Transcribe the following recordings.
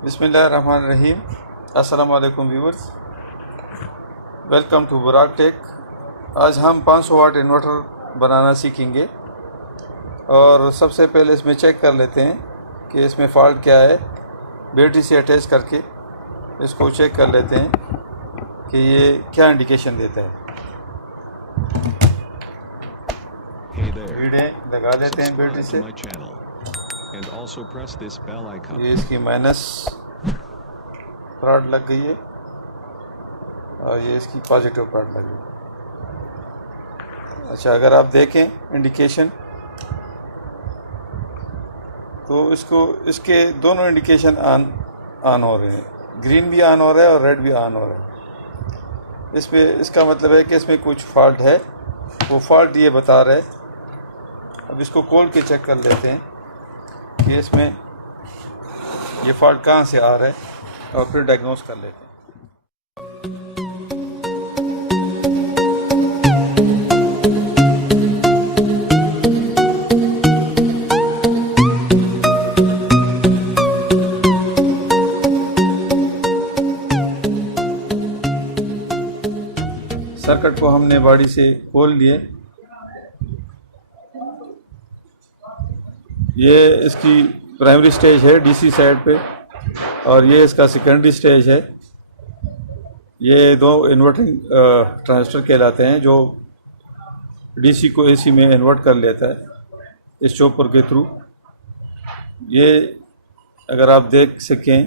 बिस्मिल्लाहिर्रहमानिर्रहीम। अस्सलाम वालेकुम व्यूअर्स, वेलकम टू बुराक टेक। आज हम 500 वाट इन्वर्टर बनाना सीखेंगे और सबसे पहले इसमें चेक कर लेते हैं कि इसमें फ़ॉल्ट क्या है। बैटरी से अटैच करके इसको चेक कर लेते हैं कि ये क्या इंडिकेशन देता है। रीडें लगा लेते हैं बैटरी से। ये इसकी माइनस रॉड लग गई है और ये इसकी पॉजिटिव रॉड लग गई। अच्छा, अगर आप देखें इंडिकेशन तो इसके दोनों इंडिकेशन ऑन हो रहे हैं, ग्रीन भी ऑन हो रहा है और रेड भी ऑन हो रहा है। इसका मतलब है कि इसमें कुछ फॉल्ट है, वो फॉल्ट ये बता रहा है। अब इसको खोल के चेक कर लेते हैं कि इसमें ये फॉल्ट कहाँ से आ रहा है और फिर डायग्नोस कर लेते हैं। सर्किट को हमने बॉडी से खोल लिए। ये इसकी प्राइमरी स्टेज है डीसी साइड पे और ये इसका सेकेंडरी स्टेज है। ये दो इन्वर्टिंग ट्रांजिस्टर कहलाते हैं जो डीसी को एसी में इन्वर्ट कर लेता है इस चॉपर के थ्रू। ये अगर आप देख सकें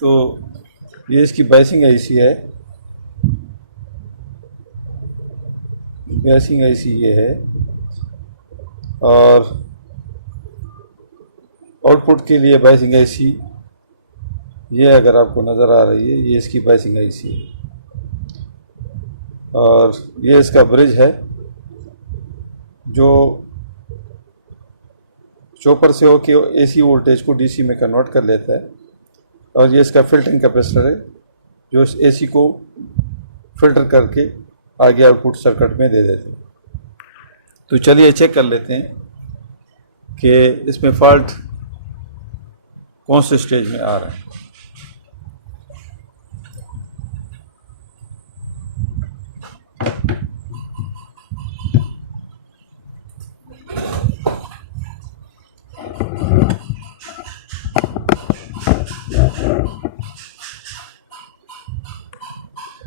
तो ये इसकी बायसिंग आईसी है। बायसिंग आईसी ये है और आउटपुट के लिए बायसिंग आईसी ये अगर आपको नज़र आ रही है, ये इसकी बायसिंग आईसी है और ये इसका ब्रिज है जो चॉपर से होके एसी वोल्टेज को डीसी में कन्वर्ट कर लेता है। और ये इसका फिल्टरिंग कैपेसिटर है जो इस एसी को फिल्टर करके आगे आउटपुट सर्किट में दे देते हैं। तो चलिए चेक कर लेते हैं कि इसमें फॉल्ट कौन से स्टेज में आ रहा है।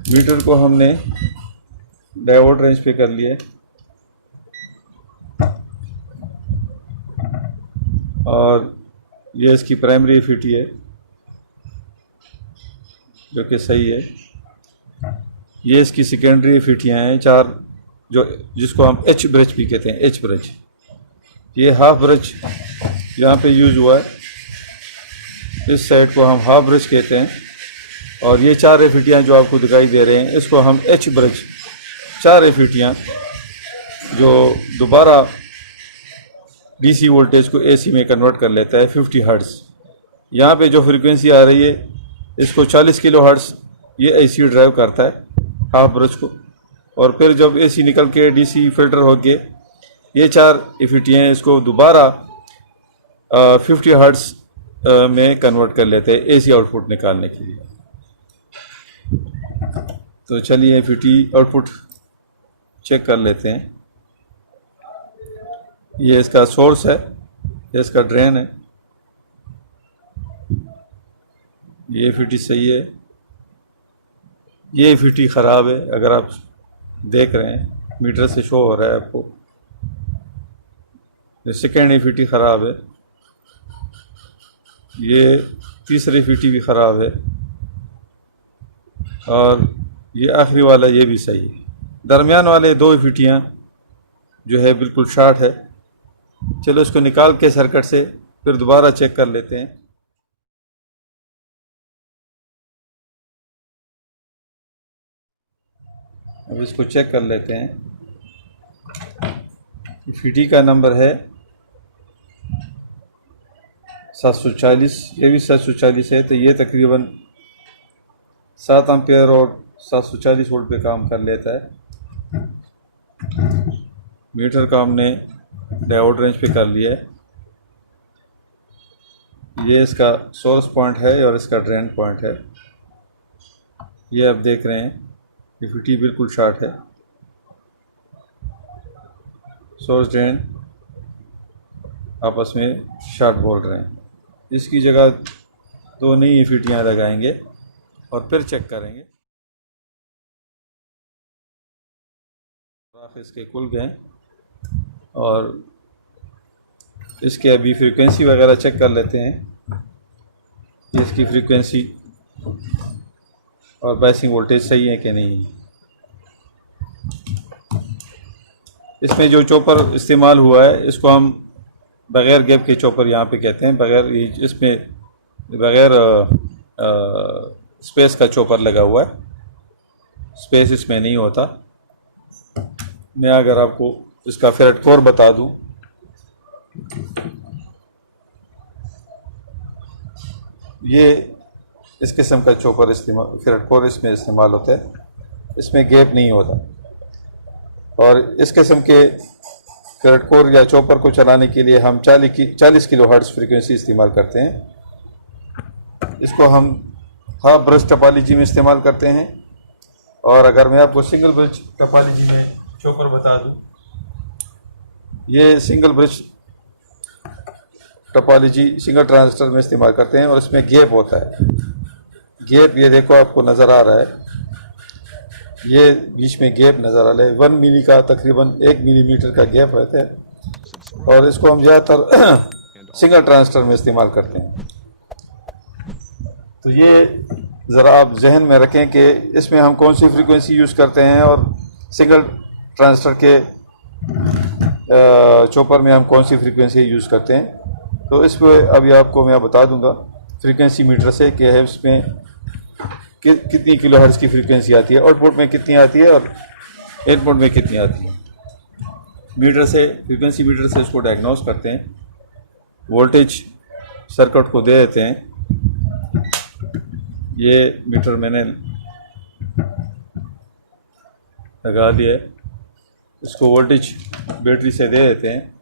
मीटर को हमने डायोड रेंज पे कर लिए और ये इसकी प्राइमरी एफईटी है जो कि सही है। ये इसकी सेकेंडरी एफईटियाँ हैं चार, जिसको हम एच ब्रिज भी कहते हैं, एच ब्रिज। ये हाफ ब्रिज यहाँ पे यूज़ हुआ है, इस साइड को हम हाफ ब्रिज कहते हैं। और ये चार एफईटियाँ जो आपको दिखाई दे रहे हैं इसको हम एच ब्रिज, चार एफईटियाँ जो दोबारा डीसी वोल्टेज को एसी में कन्वर्ट कर लेता है 50 हर्ट्ज़। यहाँ पे जो फ्रीक्वेंसी आ रही है इसको 40 किलो हर्ट्ज़ ये एसी ड्राइव करता है हाफ ब्रिज को। और फिर जब एसी निकल के डीसी फिल्टर हो के ये चार एफईटियाँ इसको दोबारा 50 हर्ट्ज़ में कन्वर्ट कर लेते हैं एसी आउटपुट निकालने के लिए। तो चलिए एफईटी आउटपुट चेक कर लेते हैं। ये इसका सोर्स है, ये इसका ड्रेन है। ये एफईटी सही है, ये एफईटी ख़राब है। अगर आप देख रहे हैं मीटर से शो हो रहा है आपको, ये सेकेंड एफईटी ख़राब है, ये तीसरी एफईटी भी ख़राब है और ये आखिरी वाला ये भी सही है। दरमियान वाले दो एफईटियाँ जो है बिल्कुल शॉर्ट है। चलो इसको निकाल के सर्किट से फिर दोबारा चेक कर लेते हैं। अब इसको चेक कर लेते हैं। एफईटी का नंबर है 740, ये भी 740 है। तो ये तकरीबन 7 एम्पियर और 740 वोल्ट पे काम कर लेता है। मीटर का हमने डायोड रेंज पे कर लिया है। ये इसका सोर्स पॉइंट है और इसका ड्रेन पॉइंट है। ये आप देख रहे हैं कि फिटी बिल्कुल शॉर्ट है। सोर्स ड्रेन आपस में शॉर्ट बोल रहे हैं। इसकी जगह दो नई फिटियाँ लगाएंगे और फिर चेक करेंगे। इसके खुल गए और इसके अभी फ्रीक्वेंसी वगैरह चेक कर लेते हैं कि इसकी फ्रीक्वेंसी और बायसिंग वोल्टेज सही है कि नहीं। इसमें जो चॉपर इस्तेमाल हुआ है इसको हम बग़ैर गैप के चॉपर यहाँ पे कहते हैं। बग़ैर स्पेस का चॉपर लगा हुआ है, स्पेस इसमें नहीं होता। मैं अगर आपको इसका फेरेट कोर बता दूं, ये इस किस्म का चॉपर फेरेट कोर इसमें इस्तेमाल होता है। इसमें गैप नहीं होता और इस किस्म के फेरेट कोर या चॉपर को चलाने के लिए हम 40 किलो हर्ट्ज़ फ्रीक्वेंसी इस्तेमाल करते हैं। इसको हम हाफ ब्रिज टोपोलॉजी में इस्तेमाल करते हैं। और अगर मैं आपको सिंगल ब्रिज टोपोलॉजी में चॉपर बता दूं, ये single bridge topology single transistor में इस्तेमाल करते हैं और इसमें गैप होता है। गैप ये देखो आपको नज़र आ रहा है, ये बीच में गैप नज़र आ रहा है। 1 मिली का तकरीबन 1 मिलीमीटर का गैप रहता है और इसको हम ज़्यादातर सिंगल ट्रांजिस्टर में इस्तेमाल करते हैं। तो ये ज़रा आप जहन में रखें कि इसमें हम कौन सी फ्रीक्वेंसी यूज़ करते हैं और सिंगल ट्रांजिस्टर के चॉपर में हम कौन सी फ्रीक्वेंसी यूज़ करते हैं। तो इस पर अभी आपको मैं बता दूंगा फ्रीक्वेंसी मीटर से कि है इसमें कितनी किलो हर्ट्ज़ की फ्रीक्वेंसी आती है, आउटपुट में कितनी आती है और इनपुट में कितनी आती है। मीटर से, फ्रीक्वेंसी मीटर से इसको डायग्नोस करते हैं, वोल्टेज सर्किट को दे देते हैं। ये मीटर मैंने लगा लिया है, इसको वोल्टेज बैटरी से दे देते हैं।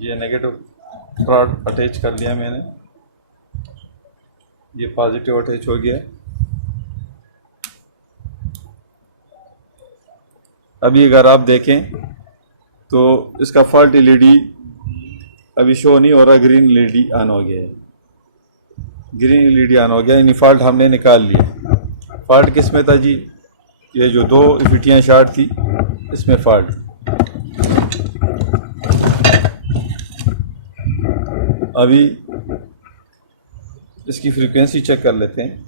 ये नेगेटिव रॉड अटैच कर लिया मैंने, ये पॉजिटिव अटैच हो गया। अभी अगर आप देखें तो इसका फॉल्ट एलईडी अभी शो नहीं हो रहा, ग्रीन एलईडी ऑन हो गया है। ग्रीन एलईडी ऑन हो गया, यानी फॉल्ट हमने निकाल लिया। फॉल्ट किस में था जी? ये जो दो फिटियाँ शॉर्ट थी इसमें फॉल्ट। अभी इसकी फ्रीक्वेंसी चेक कर लेते हैं।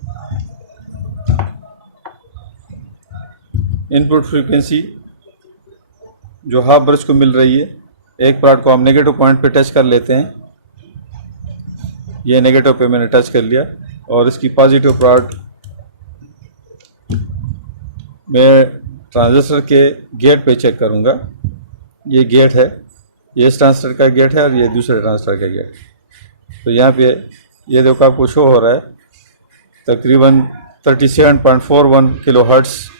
इनपुट फ्रीक्वेंसी जो हाफ ब्रिज को मिल रही है, एक पार्ट को हम नेगेटिव पॉइंट पे टच कर लेते हैं। ये नेगेटिव पे मैंने टच कर लिया और इसकी पॉजिटिव पार्ट मैं ट्रांजिस्टर के गेट पे चेक करूँगा। ये गेट है, ये इस ट्रांजिस्टर का गेट है और ये दूसरे ट्रांजिस्टर का गेट। तो यहाँ पे ये देखो आपको शो हो रहा है तकरीबन 37.41 किलो हर्ट्ज़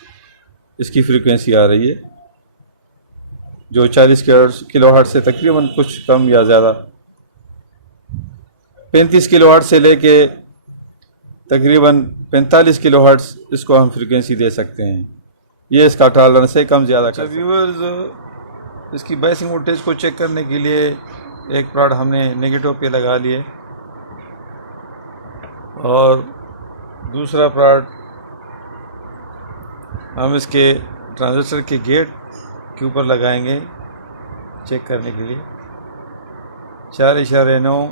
इसकी फ्रीक्वेंसी आ रही है, जो 40 किलो हर्ट्ज़ से तकरीबन कुछ कम या ज़्यादा 35 किलो हर्ट्ज़ से लेके तकरीबन 45 किलो हर्ट्ज़ इसको हम फ्रीक्वेंसी दे सकते हैं। ये इसका टॉलरेंस है, कम ज़्यादा कर। व्यूअर्स, इसकी बायसिंग वोल्टेज को चेक करने के लिए एक प्लॉट हमने नेगेटिव पे लगा लिए और दूसरा प्लॉट हम इसके ट्रांजिस्टर के गेट के ऊपर लगाएंगे चेक करने के लिए। 4.9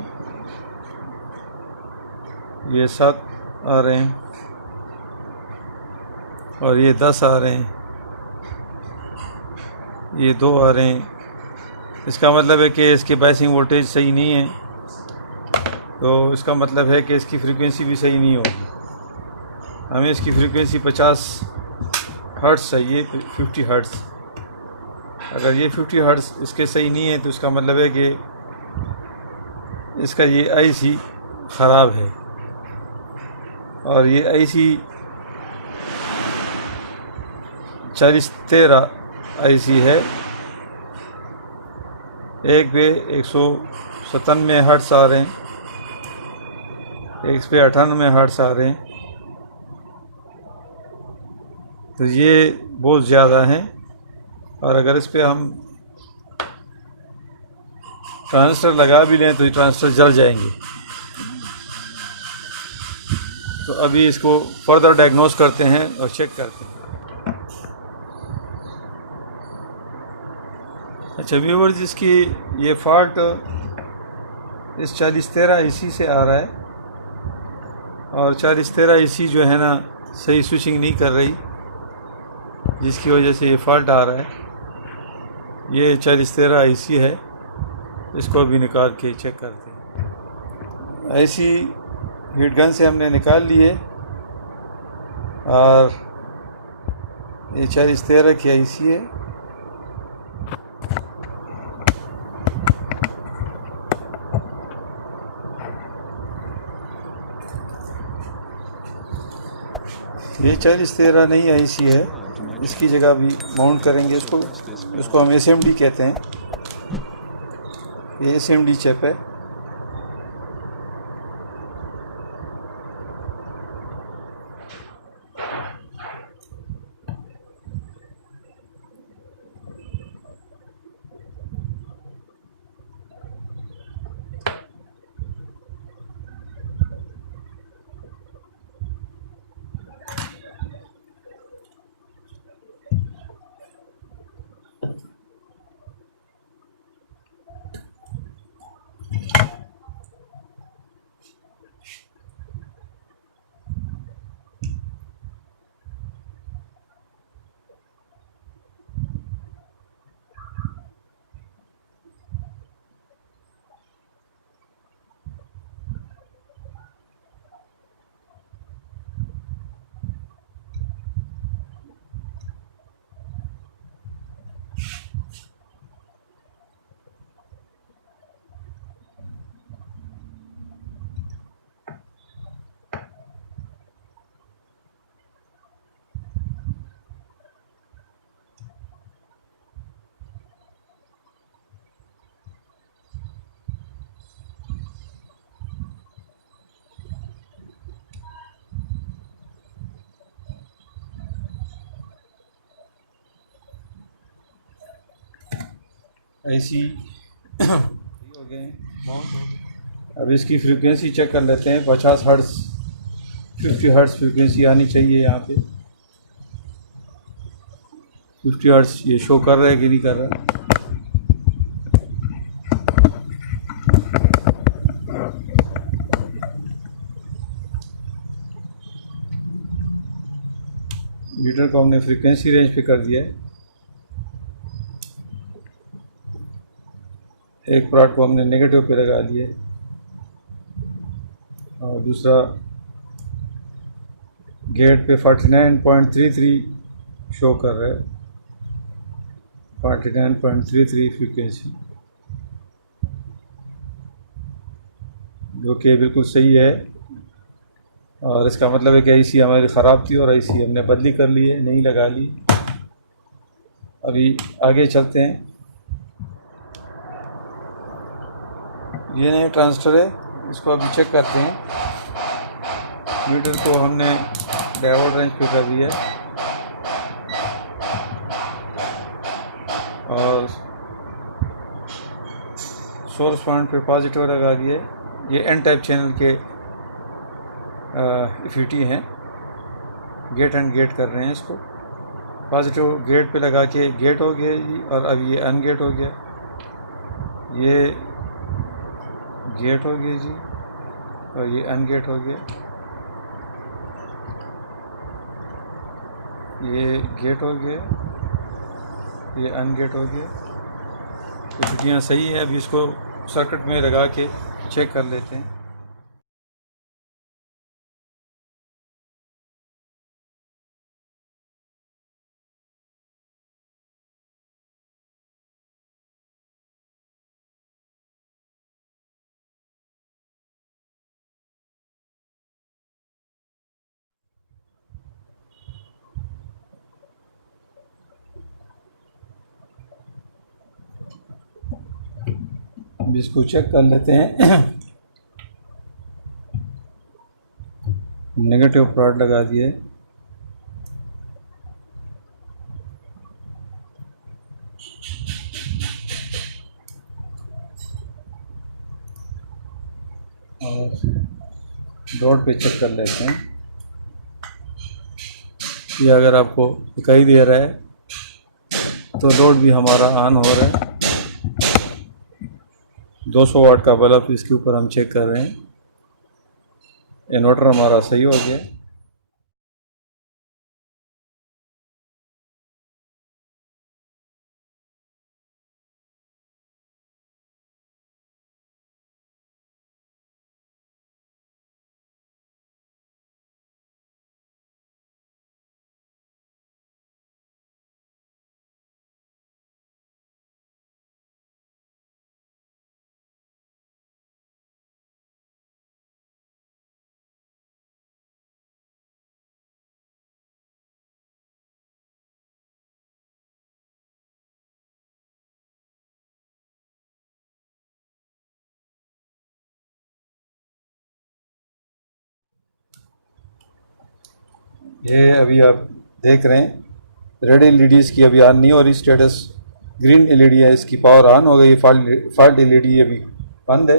ये 7 आ रहे हैं और ये 10 आ रहे हैं, ये 2 आ रहे हैं। इसका मतलब है कि इसके बायसिंग वोल्टेज सही नहीं है, तो इसका मतलब है कि इसकी फ्रीक्वेंसी भी सही नहीं होगी। हमें इसकी फ्रीक्वेंसी 50 हर्ट्ज़ चाहिए, 50 हर्ट्ज़। अगर ये 50 हर्ट्ज़ इसके सही नहीं है तो इसका मतलब है कि इसका ये आईसी ख़राब है और ये आईसी 4013 आईसी है। एक पे 100 97 हर्ट्स आ रहे हैं, एक पे 98 हर्ट्स आ रहे हैं। तो ये बहुत ज़्यादा है। और अगर इस पर हम ट्रांजिस्टर लगा भी लें तो ये ट्रांजिस्टर जल जाएंगे। तो अभी इसको फर्दर डायग्नोस करते हैं और चेक करते हैं। अच्छा व्यूवर्स, इसकी ये फॉल्ट इस 4013 एसी से आ रहा है, और 4013 एसी जो है ना सही स्विचिंग नहीं कर रही, जिसकी वजह से ये फॉल्ट आ रहा है। ये 4013 एसी है, इसको अभी निकाल के चेक करते हैं। ऐसी हीट गन से हमने निकाल लिए, और ये 4013 की एसी है। ये 4013 नहीं आईसी है, इसकी जगह भी माउंट करेंगे इसको हम एसएमडी कहते हैं। ये एसएमडी चिप है। ऐसी हो गए माउंट हो गए। अब इसकी फ्रीक्वेंसी चेक कर लेते हैं। 50 हर्ट्स 50 हर्ट्स फ्रीक्वेंसी आनी चाहिए यहाँ पे। 50 हर्ट्स ये शो कर रहा है कि नहीं कर रहा। मीटर को हमने फ्रीक्वेंसी रेंज पे कर दिया है। एक प्लॉट को हमने नेगेटिव पे लगा दिया, और दूसरा गेट पे 49.33 शो कर रहा है। 49.33 फ्रीक्वेंसी, जो कि बिल्कुल सही है। और इसका मतलब है कि आईसी हमारी ख़राब थी और आईसी हमने बदली कर ली है, नई लगा ली। अभी आगे चलते हैं। ये नया ट्रांजिस्टर है, इसको अभी चेक करते हैं। मीटर को हमने डायोड रेंज पे कर दिया, और सोर्स पॉइंट पे पॉजिटिव लगा दिए। ये एन टाइप चैनल के इफिटी हैं। गेट एंड गेट कर रहे हैं इसको। पॉजिटिव गेट पे लगा के गेट हो गया जी, और अब ये अनगेट हो गया। ये गेट हो गया जी, और ये अनगेट हो गया। ये गेट हो गया, ये अनगेट हो गया। तो छुट्टियाँ सही है। अभी इसको सर्किट में लगा के चेक कर लेते हैं। अब इसको चेक कर लेते हैं। नेगेटिव प्लॉट लगा दिए। और डॉट पे चेक कर लेते हैं। ये अगर आपको दिखाई दे रहा है तो लोड भी हमारा ऑन हो रहा है। 200 वाट का बल्ब इसके ऊपर हम चेक कर रहे हैं। इन्वर्टर हमारा सही हो गया। ये अभी आप देख रहे हैं रेड एलईडीज़ की अभी ऑन नहीं हो रही, स्टेटस ग्रीन एलईडी है, इसकी पावर ऑन हो गई। फॉल्ट एलईडी अभी बंद है।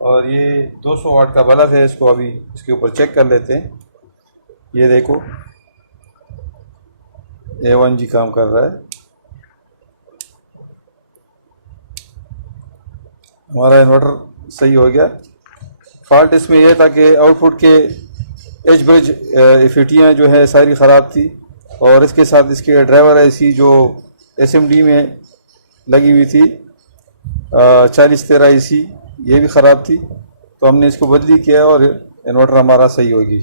और ये 200 वाट का बल्ब है, इसको अभी इसके ऊपर चेक कर लेते हैं। ये देखो A1G काम कर रहा है। हमारा इन्वर्टर सही हो गया। फॉल्ट इसमें यह था कि आउटपुट के एच ब्रिज फिटियाँ जो है सारी ख़राब थी, और इसके साथ इसके ड्राइवर ऐसी जो SMD में लगी हुई थी 4013 AC, ये भी ख़राब थी। तो हमने इसको बदली किया और इन्वर्टर हमारा सही हो गई।